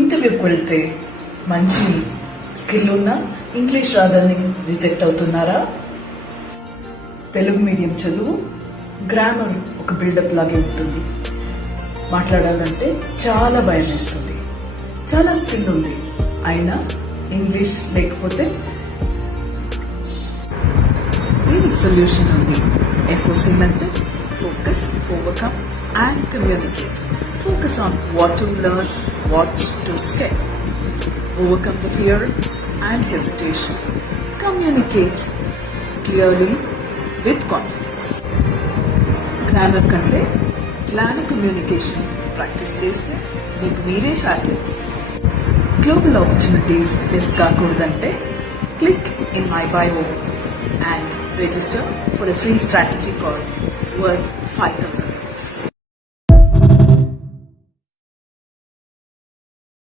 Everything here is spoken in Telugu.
ఇంటర్వ్యూకి వెళ్తే మంచి స్కిల్ ఉన్నా ఇంగ్లీష్ రాదని రిజెక్ట్ అవుతున్నారా? తెలుగు మీడియం చదువు గ్రామర్ ఒక బిల్డప్ లాగే ఉంటుంది. మాట్లాడాలంటే చాలా భయం వేస్తుంది. చాలా స్కిల్ ఉంది, అయినా ఇంగ్లీష్ లేకపోతే దీనికి సొల్యూషన్ ఉంది. FOC method: focus, overcome and communicate. Focus on what to learn, what to skip. Overcome the fear and hesitation. Communicate clearly with confidence. Grammar కంటే ఇలానే కమ్యూనికేషన్ ప్రాక్టీస్ చేస్తే మీకు మీరే సాటి. గ్లోబల్ ఆపర్చునిటీస్ మిస్ కాకూడదంటే click in my bio and register for a free strategy call worth 5,000 rupees.